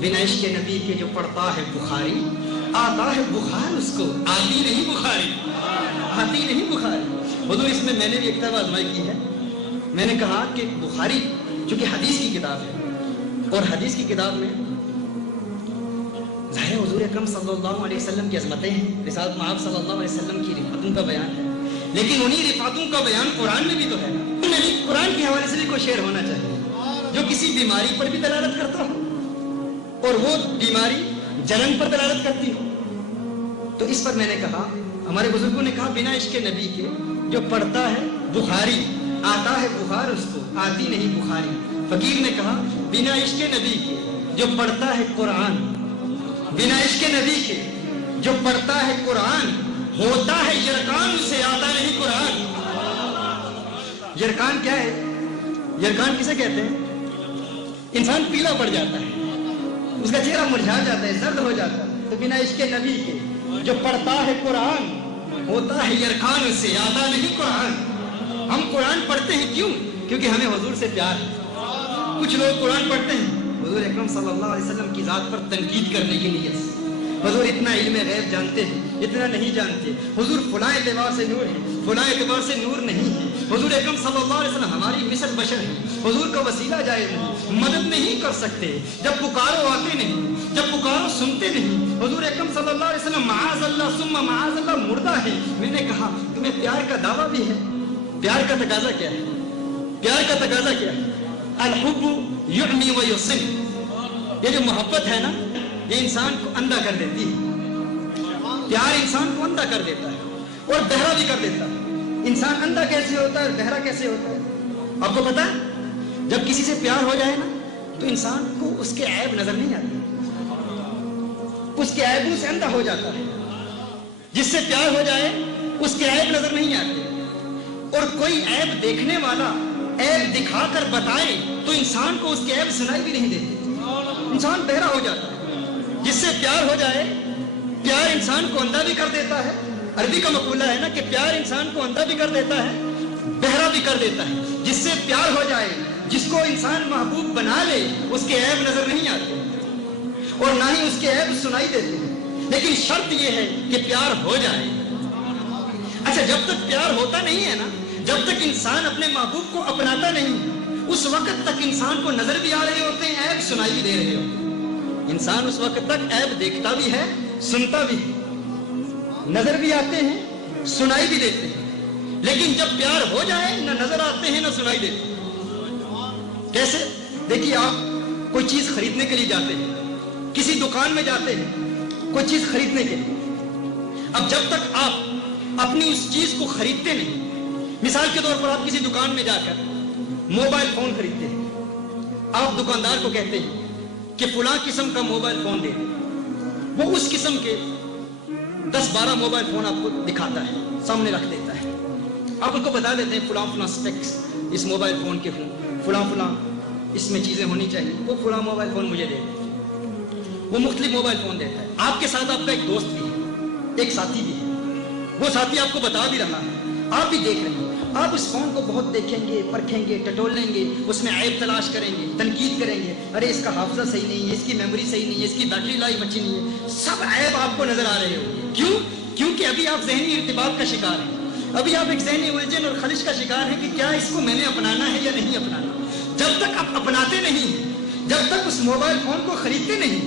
बिना इश्क़ नबी के जो पढ़ता है बुखारी, आता है बुखार उसको, आती नहीं बुखारी, आती नहीं बुखारी। हुजूर इसमें मैंने भी एक दफ़ा आज़माई की है। मैंने कहा कि बुखारी जो कि हदीस की किताब है, और हदीस की किताब में ज़ाहिर हुजूर अकरम सल्लल्लाहु अलैहि वसल्लम की अज़मतें हैं, रिसालत मआब सल्लल्लाहु अलैहि वसल्लम की रिफ़ातों का बयान है, लेकिन उन्हीं रिफ़ातों का बयान कुरान में भी तो है। कुरान के हवाले से भी कोई शेर होना चाहिए जो किसी बीमारी पर भी दलालत करता हो और वो बीमारी जलन पर दलालत करती हो। तो इस पर मैंने कहा, हमारे बुजुर्गों ने कहा, बिना इश्क़ नबी के जो पढ़ता है बुखारी, आता है बुखार उसको, आती नहीं बुखारी। फकीर ने कहा, बिना इश्क़ नबी के जो पढ़ता है कुरान, बिना इश्क़ नबी के जो पढ़ता है कुरान, होता है यरकान, उसे आता नहीं कुरान। यरकान क्या है? यरकान किसे कहते हैं? इंसान पीला पड़ जाता है, उसका चेहरा मुरझा जाता है, सर्द हो जाता है। तो बिना इश्क़ नबी के जो पढ़ता है कुरान, होता है यरकान, उसे आता नहीं कुरान। हम कुरान पढ़ते हैं क्यों? क्योंकि हमें हुजूर से प्यार है। कुछ लोग कुरान पढ़ते हैं हुजूर अकरम सल्लल्लाहु अलैहि वसल्लम की ज़ात पर तनकीद करने के लिए। हुजूर इतना इल्म गैब जानते हैं, इतना नहीं जानते। हुजूर फलां एतबार से नूर है, फलां एतबार से नूर नहीं है। हुजूर अकरम सल्लल्लाहु अलैहि वसल्लम हमारी मिसल बशर है, हुजूर का वसीला जायज़ नहीं, मदद नहीं कर सकते। जब पुकारो आते नहीं, जब पुकारो सुनते नहीं। हुजूर अकरम सल्लल्लाहु अलैहि वसल्लम माअज़ल्लाह सुम्मा माअज़ल्लाह मुर्दा है। मैंने कहा, तुम्हें प्यार का दावा भी है। प्यार का तकाजा क्या है? प्यार का तकाजा क्या है? अल-हुब्बु युअमी व युसिम। ये जो मोहब्बत है ना, ये इंसान को अंधा कर देती है। प्यार इंसान को अंधा कर देता है और बहरा भी कर देता है। इंसान अंधा कैसे होता है और बहरा कैसे होता है? आपको पता है, जब किसी से प्यार हो जाए ना, तो इंसान को उसके ऐब नजर नहीं आते, उसके ऐबों से अंधा हो जाता है। जिससे प्यार हो जाए उसके ऐब नजर नहीं आते, और कोई ऐब देखने वाला ऐब दिखाकर बताए तो इंसान को उसके ऐब सुनाई भी नहीं देते, इंसान बहरा हो जाता है। जिससे प्यार हो जाए, प्यार इंसान को अंधा भी कर देता है। अरबी का मक़ूला है ना कि प्यार इंसान को अंधा भी कर देता है, बहरा भी कर देता है। जिससे प्यार हो जाए, जिसको इंसान महबूब बना ले, उसके ऐब नजर नहीं आते और ना ही उसके ऐब सुनाई देते हैं। लेकिन शर्त यह है कि प्यार हो जाए। अच्छा, जब तक प्यार होता नहीं है ना, जब तक इंसान अपने महबूब को अपनाता नहीं, उस वक्त तक इंसान को नजर भी आ रहे होते हैं, ऐब सुनाई भी दे रहे होते हैं। इंसान उस वक्त तक ऐब देखता भी है, सुनता भी है, नजर भी आते हैं, सुनाई भी देते हैं। लेकिन जब प्यार हो जाए, ना नजर आते हैं ना सुनाई देते हैं। कैसे? देखिए, आप कोई चीज खरीदने के लिए जाते हैं, किसी दुकान में जाते हैं कोई चीज खरीदने के लिए। अब जब तक आप अपनी उस चीज को खरीदते नहीं, मिसाल के तौर पर आप किसी दुकान में जाकर मोबाइल फोन खरीदते हैं, आप दुकानदार को कहते हैं कि फलां किस्म का मोबाइल फोन दे दे। वो उस किस्म के 10-12 मोबाइल फोन आपको दिखाता है, सामने रख देता है। आप उसको बता देते हैं फलां फलां स्पेक्स इस मोबाइल फोन के हों, फलां फलां इसमें चीजें होनी चाहिए, वो फलां मोबाइल फोन मुझे दे दे। वो मुख्तलिफ मोबाइल फोन देता है। आपके साथ आपका एक दोस्त भी है, एक साथी भी है, वो साथी आपको बता भी रहा है, आप भी देख रहे हैं। आप उस फोन को बहुत देखेंगे, परखेंगे, टटोलेंगे, उसमें ऐब तलाश करेंगे, तनकीद करेंगे, अरे इसका हाफजा सही नहीं है, इसकी मेमोरी सही नहीं है, इसकी बैटरी लाइफ अच्छी नहीं है, सब ऐब आपको नजर आ रहे हो। क्यों? क्योंकि अभी आप ज़हनी इर्तिबात का शिकार हैं, अभी आप एक ज़हनी उलझन और खलिश का शिकार हैं कि क्या इसको मैंने अपनाना है या नहीं अपनाना। जब तक आप अपनाते नहीं, जब तक उस मोबाइल फोन को खरीदते नहीं,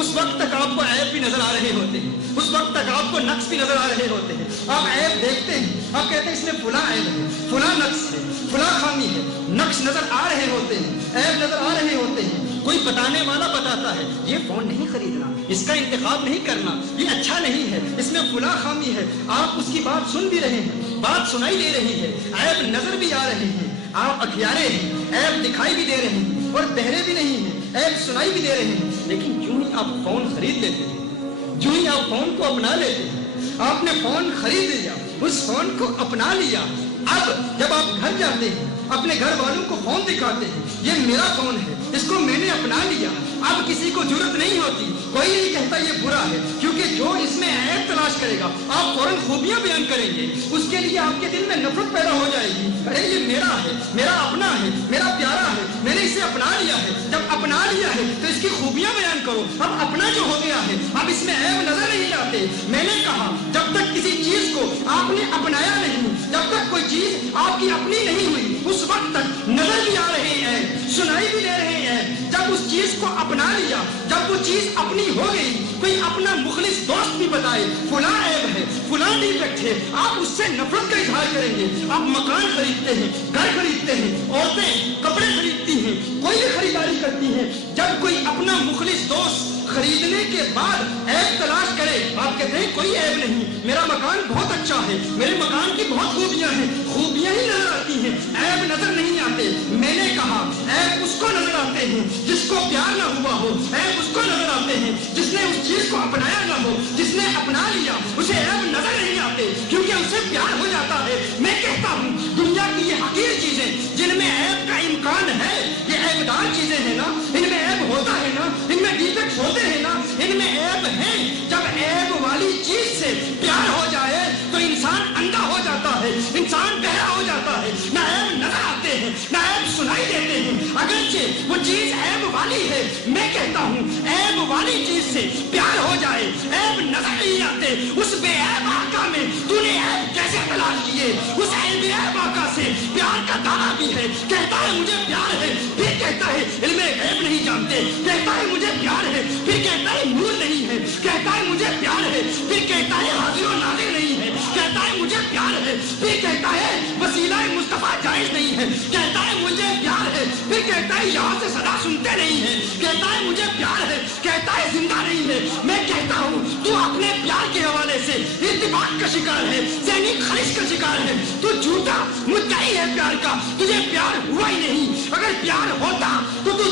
उस वक्त तक आपको ऐब भी नजर आ रहे होते हैं, उस वक्त तक आपको नक्स भी नजर आ रहे होते हैं। आप ऐब देखते हैं, आप कहते हैं इसमें फुला ऐब है, फुला नक्स है, फुला खामी है, नक्स नजर आ रहे होते हैं, ऐब नजर आ रहे होते हैं। कोई बताने वाला बताता है, ये फोन नहीं खरीदना, इसका इंतखाब नहीं करना, ये अच्छा नहीं है, इसमें फुला खामी है। आप उसकी बात सुन भी रहे हैं, बात सुनाई दे रही है, ऐब नजर भी आ रहे हैं, आप अखियारे हैं, ऐब दिखाई भी दे रहे हैं और बहरे भी नहीं है, ऐब सुनाई भी दे रहे हैं। लेकिन यूं ही आप फोन खरीद लेते हैं, यूं ही आप फोन को अपना लेते हैं। आपने फोन खरीद लिया, उस फोन को अपना लिया। अब जब आप घर जाते हैं, अपने घर वालों को फोन दिखाते हैं, ये मेरा फोन है, इसको मैंने अपना लिया। अब किसी को जरूरत नहीं होती, कोई नहीं कहता ये बुरा है, क्योंकि जो इसमें ऐब तलाश करेगा आप फौरन खूबियां बयान करेंगे, उसके लिए आपके दिल में नफरत पैदा हो जाएगी। अरे ये मेरा है, मेरा अपना है, मेरा प्यारा है, मैंने इसे अपना लिया है। जब अपना लिया है तो इसकी खूबियां बयान करो। अब अपना जो हो गया है अब इसमें ऐब नजर नहीं आते। मैंने कहा जब तक किसी चीज को आपने अपनाया नहीं, जब तक कोई चीज आपकी अपनी नहीं हुई, उस वक्त तक नजर भी आ रहे हैं, सुनाई भी दे रहे हैं। जब उस चीज को अपना लिया, जब वो चीज अपनी हो गई, कोई अपना मुखलिस दोस्त भी बताए फुला ऐब है, फुला डिफेक्ट है, आप उससे नफरत का इजहार करेंगे। आप मकान खरीदते हैं, घर खरीदते हैं, औरतें कपड़े खरीदती हैं, कोई भी खरीदारी करती हैं, जब कोई अपना मुखलिस दोस्त खरीदने के बाद ऐब तलाश करे, आप कहते हैं कोई ऐब नहीं, मेरा मकान बहुत अच्छा है, मेरे मकान की बहुत खूबियां हैं, खूबियां ही नजर आती हैं, ऐब नजर नहीं आते। मैंने कहा ऐब उसको नजर आते हैं जिसको प्यार ना हुआ हो, ऐब उसको नजर आते हैं जिसने उस चीज को अपनाया ना हो, जिसने अपना लिया उसे ऐब नजर नहीं आते, क्योंकि उसे प्यार हो जाता है। मैं कहता हूँ दुनिया की ये हकीर चीजें जिनमें ऐब का इम्कान है, ये ऐबदार चीजें हैं ना, इनमें ऐब होता है ना, इनमें डिफेक्ट होते हैं ना, इनमें ऐब है। जब ऐब वाली चीज से प्यार हो जाए तो इंसान अंधा हो जाता है, इंसान बहरा हो जाता है, ना ऐब नजर आते हैं, ना ऐब सुनाई देते हैं, अगरचे वो चीज ऐब वाली है। मैं कहता हूँ ऐब वाली चीज से प्यार हो जाए, ऐब नजर नहीं आते। उस बेऐब आका में तूने ऐब कैसे तलाश किए? उस बेऐब आका से प्यार का दावा भी है, कहता है मुझे प्यार है, फिर कहता है इल्मे गैब नहीं जानते, कहता है मुझे प्यार है, फिर कहता है नूर नहीं है, कहता है मुझे प्यार है, फिर कहता है हाजिर और नाज़िर नहीं है, कहता है मुझे प्यार है, फिर कहता है वसीला मुस्तफा जायज नहीं है, कहता है मुझे प्यार है, फिर कहता है यहाँ से सदा सुनते नहीं है, कहता है मुझे प्यार है, कहता है जिंदा नहीं है। मैं कहता हूँ तू अपने प्यार के हवाले से इत्तिफाक का शिकार है, सैनिक खलिश का शिकार है, तू झूठा मुद्दाई है प्यार का, तुझे प्यार हुआ ही नहीं। अगर प्यार होता तो तू